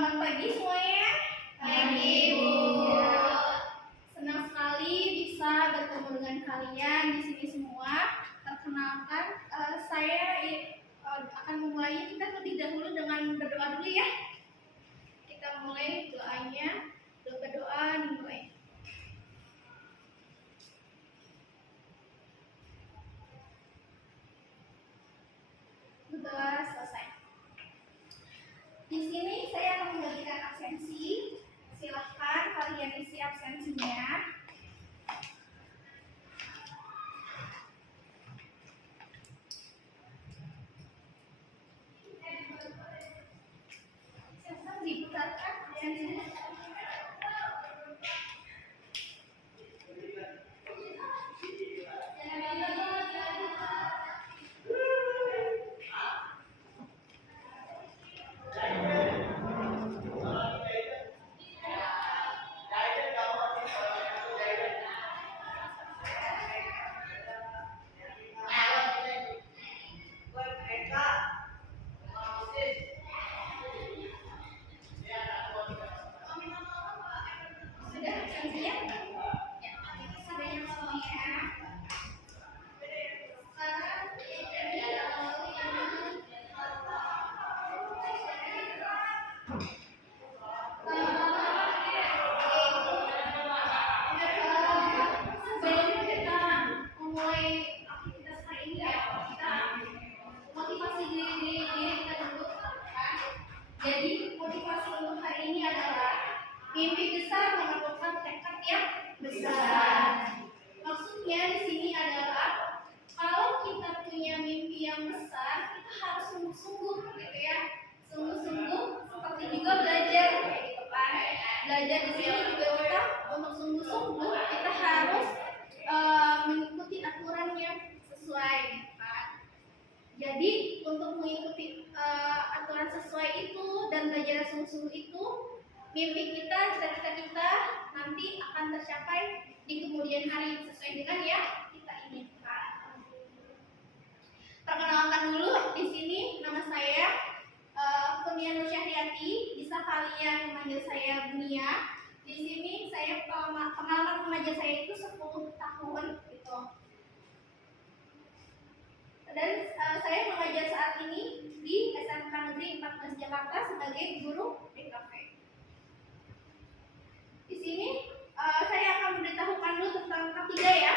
Selamat pagi semuanya. Pagi, Bu. Senang sekali bisa bertemu dengan kalian di sini semua. Perkenalkan, saya akan memulai. Kita terlebih dahulu dengan berdoa dulu ya. Kita mulai doanya. Berdoa dimulai. Berdoa selesai. Di sini saya akan membagikan absensi. Silahkan kalian isi absensinya. Diputarkan absensinya. Sudah absensinya? Ya, sudah yang semuanya. Sebelum kita memulai aktivitas hari ini ya, kita motivasi diri kita dulu kan. Jadi motivasi untuk hari ini adalah mimpi besar memerlukan tekad yang besar. Maksudnya di sini adalah kalau kita punya mimpi yang besar, kita harus sungguh-sungguh gitu ya. Sungguh-sungguh seperti juga belajar kayak gitu kan. Belajar di sini juga kita untuk sungguh-sungguh kita harus mengikuti aturan yang sesuai kan. Jadi untuk mengikuti aturan sesuai itu dan belajar sungguh-sungguh itu, mimpi kita, cita-cita kita nanti akan tercapai di kemudian hari sesuai dengan yang kita inginkan. Perkenalkan dulu, di sini nama saya Kurnia Nur Syahriati. Bisa kalian memanggil saya Bunia. Di sini saya pengalaman mengajar saya itu 10 tahun gitu. Dan saya mengajar saat ini di SMK Negeri 14 Jakarta sebagai guru BKP. Di sini saya akan memberitahukan dulu tentang K3 ya.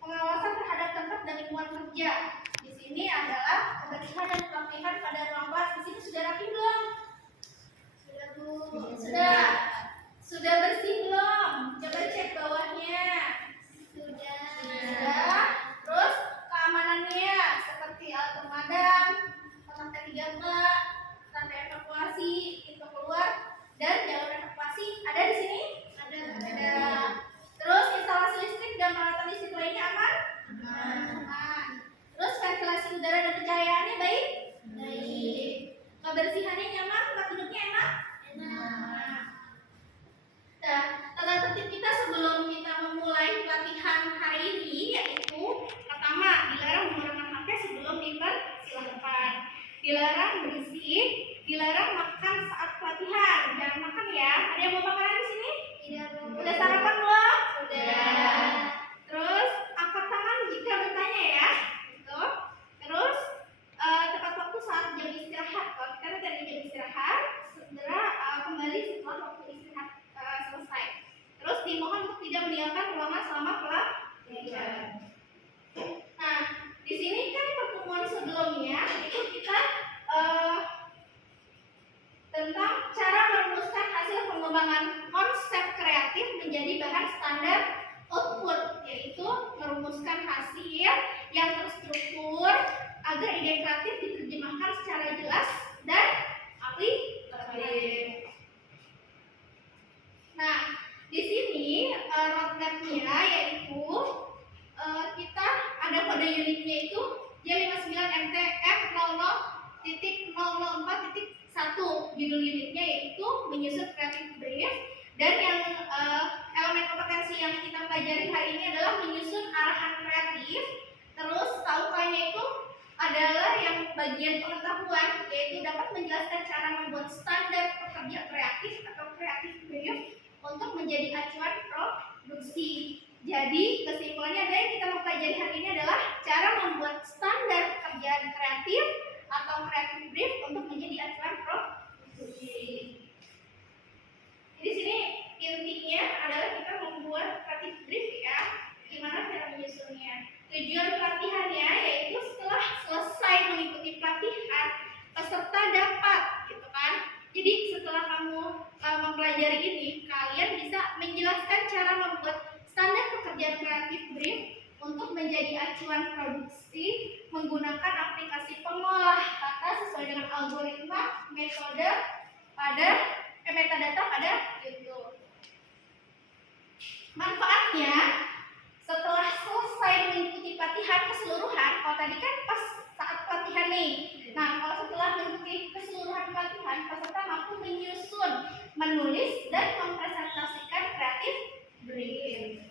Pengawasan terhadap tempat dan lingkungan kerja. Di sini adalah kebersihan dan kerapihan pada ruang kelas. Di sini sudah rapi belum? Sudah, Bu. Sudah. Sudah bersih belum? Coba cek bawahnya. Sudah. Terus keamanannya seperti alat pemadam, kotak T3K, rantai evakuasi, pintu keluar, dan jalur evakuasi ada di sini? Ada. Terus instalasi listrik dan peralatan listrik lainnya aman? Aman. Terus ventilasi udara dan pencahayaannya baik? Baik. Kebersihannya nyaman, tempat duduknya enak? Enak. Nah, tata tertib kita sebelum kita memulai pelatihan hari ini yaitu pertama, dilarang menggunakan HP sebelum dipersilahkan. Dilarang berisik, dilarang makan saat pelatihan. Jangan makan ya. Ada yang mau makanan di sini? Tidak. Udah sarapan belum? Sudah. Terus angkat tangan jika bertanya ya. Gitu. Terus tepat waktu saat jam istirahat. Kalau kita dari jam istirahat, segera kembali setelah waktu istirahat selesai. Terus dimohon untuk tidak meninggalkan ruangan selama pelatihan. Nah, di sini kan pertemuan sebelumnya itu kita tentang cara merumuskan hasil pengembangan konsep kreatif menjadi bahan standar output, yaitu merumuskan hasil yang terstruktur agar ide kreatif diterjemahkan secara jelas dan aplikatif. Nah, di sini roadmap-nya yaitu kita ada kode unitnya itu J59MTF00.004.1. Judul unitnya yaitu menyusun creative brief, dan yang elemen kompetensi yang kita pelajari hari ini adalah menyusun arahan kreatif. Terus KUK-nya itu adalah yang bagian pengetahuan, yaitu dapat menjelaskan cara membuat standar pekerja kreatif atau kreatif brief untuk menjadi acuan produksi. Jadi kesimpulannya ada yang kita mau pelajari hari ini adalah cara membuat standar pekerjaan kreatif atau kreatif brief untuk menjadi acuan produksi. Di sini intinya adalah kita membuat kreatif brief ya. Gimana cara menyusunnya? Tujuan pelatihannya yaitu setelah selesai mengikuti pelatihan, peserta dapat, gitu kan? Jadi setelah kamu mempelajari ini, kalian bisa menjelaskan cara membuat standar pekerjaan kreatif brief untuk menjadi acuan produksi menggunakan aplikasi pengolah kata sesuai dengan algoritma metode pada metadata pada YouTube. Manfaatnya setelah selesai mengikuti pelatihan keseluruhan, kalau tadi kan pas saat pelatihan nih. Nah, kalau setelah mengikuti keseluruhan pelatihan, peserta mampu menyusun, menulis, dan mempresentasikan kreatif brief.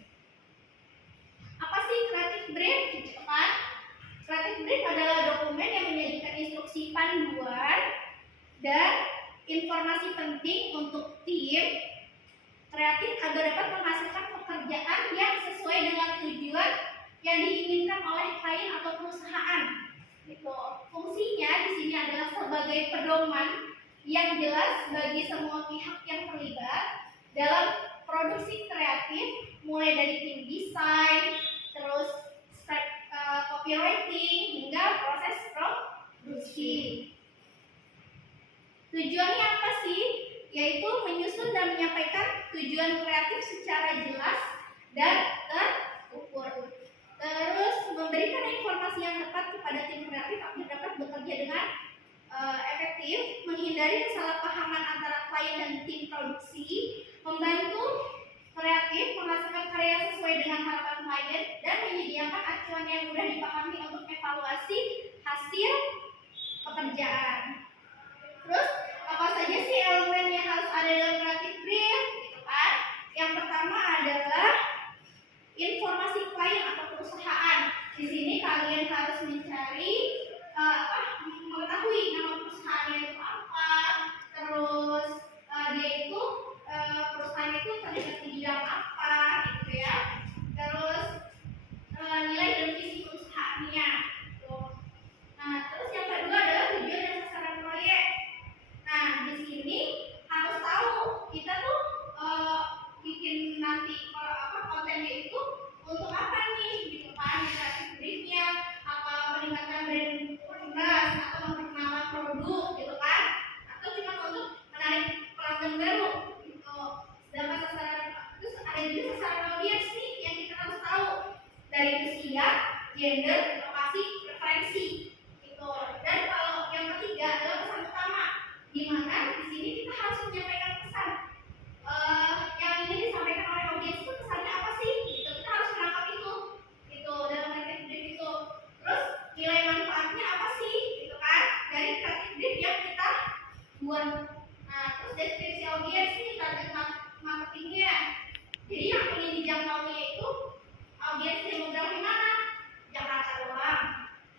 Apa sih kreatif brief? Gitu kan? Kreatif brief adalah dokumen yang menyajikan instruksi panduan dan informasi penting untuk tim kreatif agar dapat menghasilkan pekerjaan yang sesuai dengan tujuan yang diinginkan oleh klien atau perusahaan. Gitu. Fungsinya di sini adalah sebagai pedoman yang jelas bagi semua pihak yang terlibat dalam produksi kreatif, mulai dari tim desain, terus copywriting hingga proses produksi. Tujuannya apa sih? Yaitu menyusun dan menyampaikan tujuan kreatif secara jelas dan terukur. Terus memberikan informasi yang tepat kepada tim kreatif agar dapat bekerja dengan efektif, menghindari kesalahpahaman antara klien dan tim produksi, membantu kreatif menghasilkan karya sesuai dengan harapan klien, dan menyediakan acuan yang mudah dipahami untuk evaluasi hasil pekerjaan. Terus apa saja sih elemen yang harus ada dalam kreatif brief? Gitu kan? Yang pertama adalah informasi klien atau perusahaan. Di sini kalian harus mencari mengetahui nama perusahaannya itu apa, terus dia itu perusahaan itu terlibat di bidang apa, gitu ya. Terus nilai dan visi perusahaannya. Gitu. Nah, terus yang kedua adalah tujuan dan sasaran proyek. Nah, di sini harus tahu kita tuh bikin nanti kontennya itu untuk apa nih, gitu kan? Kreatif briefnya apa meningkatkan brand awareness atau memperkenalkan produk, gitu kan? Atau cuma untuk menarik pelanggan baru, gitu. Sedangkan sasaran, terus ada juga sasaran audiens nih yang kita harus tahu dari usia, gender, lokasi, preferensi, gitu. Dan kalau yang ketiga adalah pesan utama, di mana di sini kita harus menyampaikan pesan yang ingin disampaikan oleh audiens itu pesannya apa sih? Gitu. Kita harus menangkap itu, gitu dalam kreatif brief itu. Terus nilai manfaatnya apa sih? Gitu kan? Dari kreatif brief yang kita buat. Nah, terus deskripsi audiens ini target marketingnya. Jadi yang ingin dijangkau itu audiens demografi mana? Jakarta doang,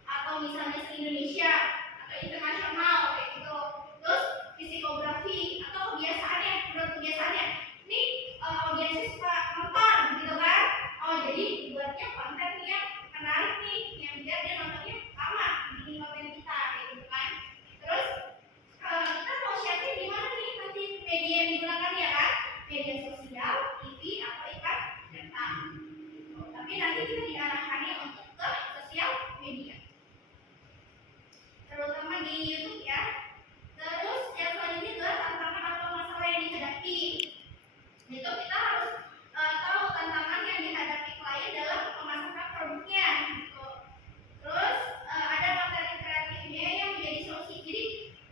atau misalnya se Indonesia atau internasional kayak gitu. Terus psikografi atau kebiasaannya, menurut kebiasaannya ini audiensnya suka nonton, gitu kan? Oh, jadi buatnya konten yang menarik nih, yang biar dia nontonnya lama di konten kita, kayak gitu kan? Terus kita mau share di mana nih nanti media yang digunakan ya kan? Media sosial, TV atau iklan cetak. Tapi nanti kita diarahkannya untuk ke sosial media, terutama di YouTube ya. Terus yang selanjutnya adalah tantangan atau masalah yang dihadapi. Itu kita harus tahu tantangan yang dihadapi klien dalam memasarkan produknya. Gitu. Terus ada materi kreatifnya yang menjadi solusi. Jadi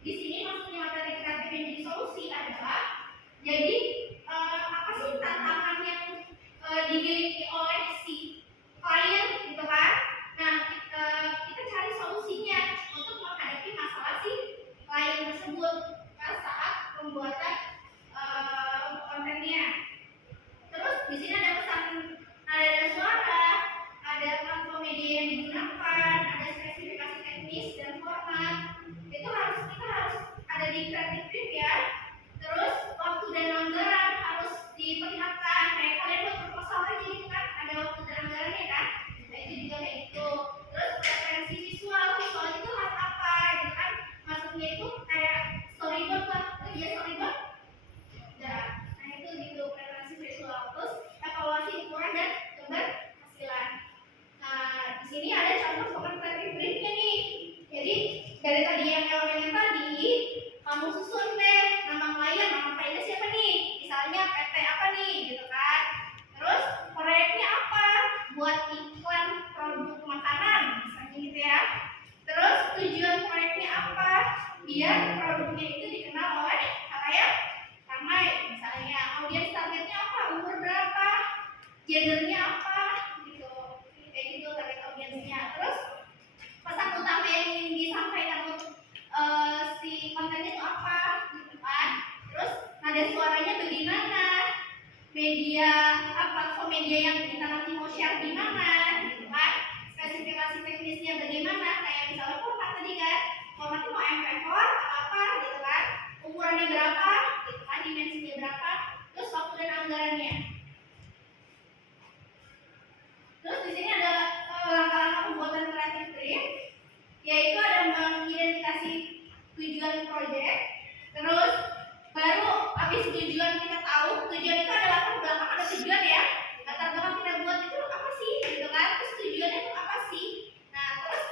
di sini maksudnya materi kreatif yang menjadi solusi adalah jadi apa sih tantangan yang dimiliki oleh si klien, gitu kan? buat iklan produk makanan, misalnya gitu ya. Terus tujuan proyeknya apa? Biar produknya itu dikenal oleh halayak ramai. Misalnya audiens targetnya apa? Umur berapa? Gendernya apa? Gitu. Kayak gitu target audiensnya. Terus pesan utama yang ingin disampaikan untuk si kontennya itu apa? Gitu kan? Terus nada suaranya bagaimana? Media apa? Media yang kita nanti mau share di mana? Gitu kan? Spesifikasi teknisnya bagaimana? Kayak misalnya format tadi kan, formatnya mau MP4 apa gitu kan, ukurannya berapa gitu kan, dimensinya berapa, terus waktu dan anggarannya. Terus di sini ada langkah-langkah pembuatan kreatif brief, yaitu ada mengidentifikasi tujuan proyek, terus baru habis tujuan kita tahu tujuan itu ada latar belakang, ada tujuan ya, latar belakang kita buat itu apa sih gitu kan, terus tujuannya itu apa sih. Nah terus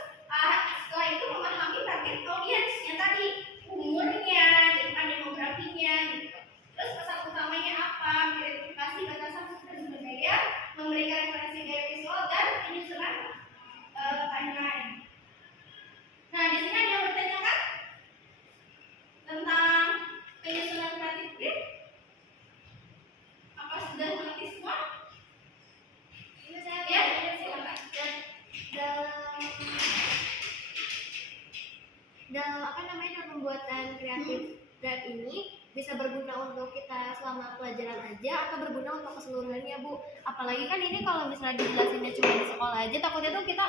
setelah itu memahami target audiensnya tadi, umurnya gitu kan, demografinya gitu. Terus pesan utamanya apa, verifikasi batasan dan budaya, memberikan referensi gaya visual dan penyusunan timeline. Nah di sini ada yang bertanya kan tentang penyusunan kreatif brief? Apa sudah mengerti semua? Ini saya ya, silakan. Dalam apa namanya, dalam pembuatan kreatif brief ini bisa berguna untuk kita selama pelajaran aja atau berguna untuk keseluruhannya, Bu? Apalagi kan ini kalau misalnya dijelasinnya cuma di sekolah aja, takutnya tuh kita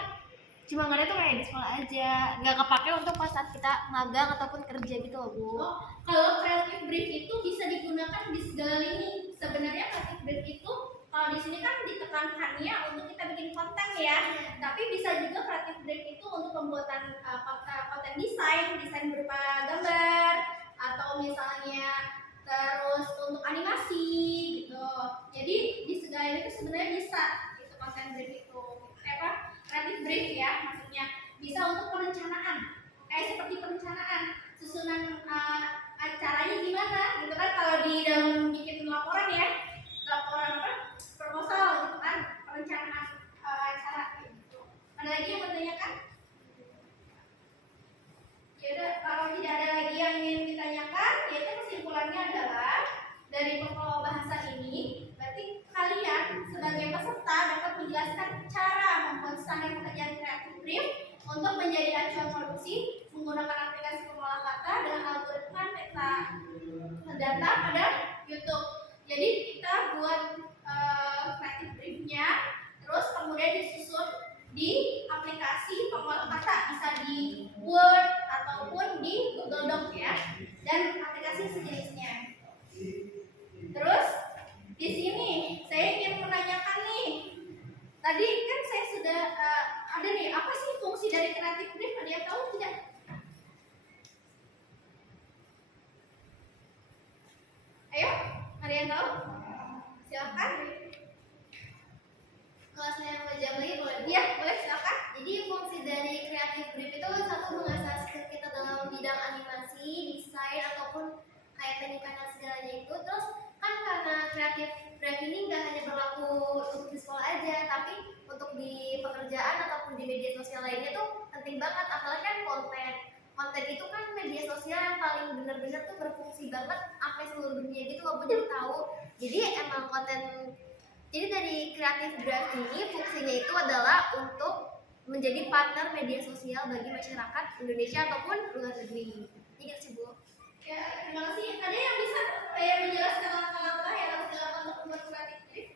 cuma ngerti tuh kayak di sekolah aja, nggak kepake untuk pas saat kita magang ataupun kerja gitu loh, Bu. Oh, kalau kreatif brief itu bisa digunakan di segala lini. Sebenarnya kreatif brief itu kalau di sini kan ditekankannya untuk kita bikin konten ya, tapi bisa juga kreatif brief itu untuk pembuatan konten desain berupa gambar atau misalnya terus untuk animasi gitu. Jadi di segala ini tuh sebenarnya bisa itu konten brief itu kreatif brief ya, maksudnya bisa untuk perencanaan, kayak seperti perencanaan susunan acaranya gimana gitu kan, kalau di dalam bikin laporan ya, laporan apa, proposal gitu kan, perencanaan acara gitu. Ada lagi yang bertanyakan? Ya udah, kalau tidak ada lagi yang ingin ditanyakan, yaitu kesimpulannya adalah dari pokok bahasan ini, berarti kalian sebagai peserta dapat menjelaskan cara membuat standar pekerjaan kreatif brief untuk menjadi acuan produksi menggunakan aplikasi pengolah kata dengan algoritma metadata pada YouTube. Jadi kita buat kreatif briefnya, terus kemudian disusun di aplikasi pengolah kata, bisa di Word ataupun di Google Doc ya, dan aplikasi sejenisnya. Terus di sini saya ingin menanyakan nih, tadi kan saya sudah ada nih, apa sih fungsi dari kreatif brief? Ada yang tahu tidak? Ayo, ada yang tahu? Silakan. Kalau saya mau jawab lagi boleh? Iya, boleh, silakan. Jadi fungsi dari kreatif brief itu satu, mengasah skill kita dalam bidang animasi, desain ataupun kayak penyimpanan dan segalanya itu. Terus kan karena kreatif brief ini nggak hanya berlaku untuk di sekolah aja, tapi untuk di pekerjaan ataupun di media sosial lainnya tuh penting banget. Apalagi kan konten itu kan media sosial yang paling benar-benar tuh berfungsi banget sampai seluruh dunia gitu loh, Bu, jadi tahu. Jadi emang jadi dari kreatif brief ini fungsinya itu adalah untuk menjadi partner media sosial bagi masyarakat Indonesia ataupun luar negeri. Jadi sih, Bu. Ya, terima kasih. Ada yang bisa saya menjelaskan langkah-langkah yang harus dilakukan untuk membuat kreatif brief?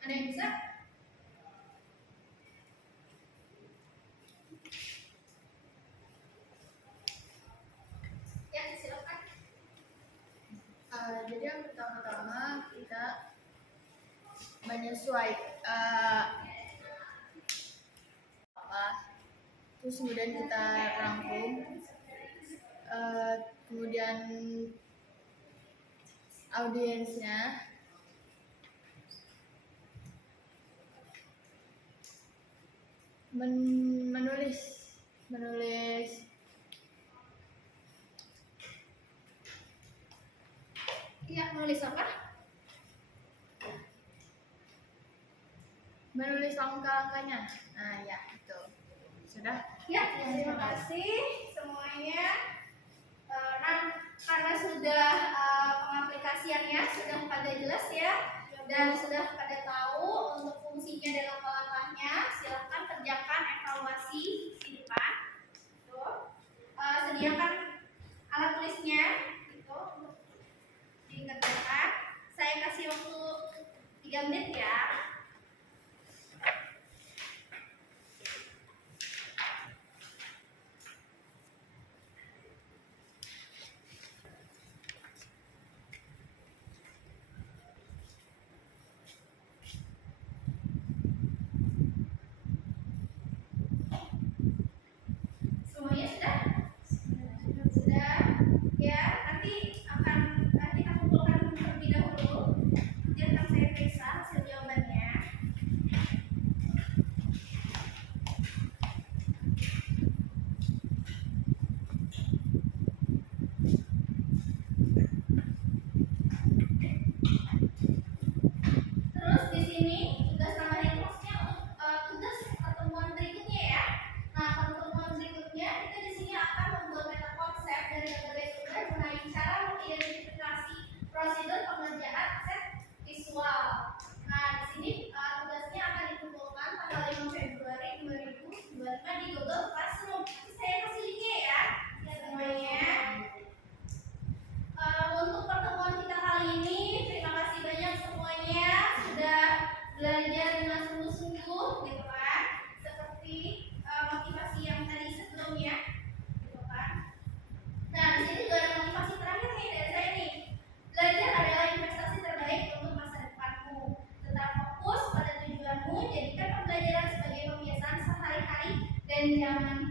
Ada yang bisa? Ya, silakan. Jadi yang pertama-tama kita menyesuaikan terus kemudian kita rangkum, kemudian audiensnya, menulis Iya, menulis apa? menulis langkah-langkahnya. Nah, ya, itu. Sudah? Ya, terima kasih semuanya. Karena sudah pengaplikasiannya sudah pada jelas ya, dan sudah pada tahu untuk fungsinya dan langkah-langkahnya, silahkan kerjakan evaluasi di depan. Tuh. Sediakan alat tulisnya itu untuk dikerjakan. Saya kasih waktu 3 menit ya. Semuanya sudah? Sudah. Ya, nanti kita kumpulkan terlebih dahulu. Nanti akan saya periksa hasil jawabannya. Terus di sini tugas tambahan maksudnya untuk tugas pertemuan berikutnya ya. Nah, pertemuan berikutnya kita di sini akan membuat meta konsep dari berbagai sumber mengenai cara mengidentifikasi prosedur pengerjaan aset visual. Nah, di sini tugasnya akan dikumpulkan tanggal 5 Februari 2025 di Google Classroom. Nanti saya kasih linknya ya semuanya. Untuk pertemuan kita kali ini, terima kasih banyak semuanya sudah belajar dengan sungguh-sungguh, gitu kan? Seperti motivasi yang tadi sebelumnya, gitu kan? Nah, di sini juga ada motivasi terakhir nih dari saya nih. Belajar adalah investasi terbaik untuk masa depanmu. Tetap fokus pada tujuanmu, jadikan pembelajaran sebagai kebiasaan sehari-hari dan jangan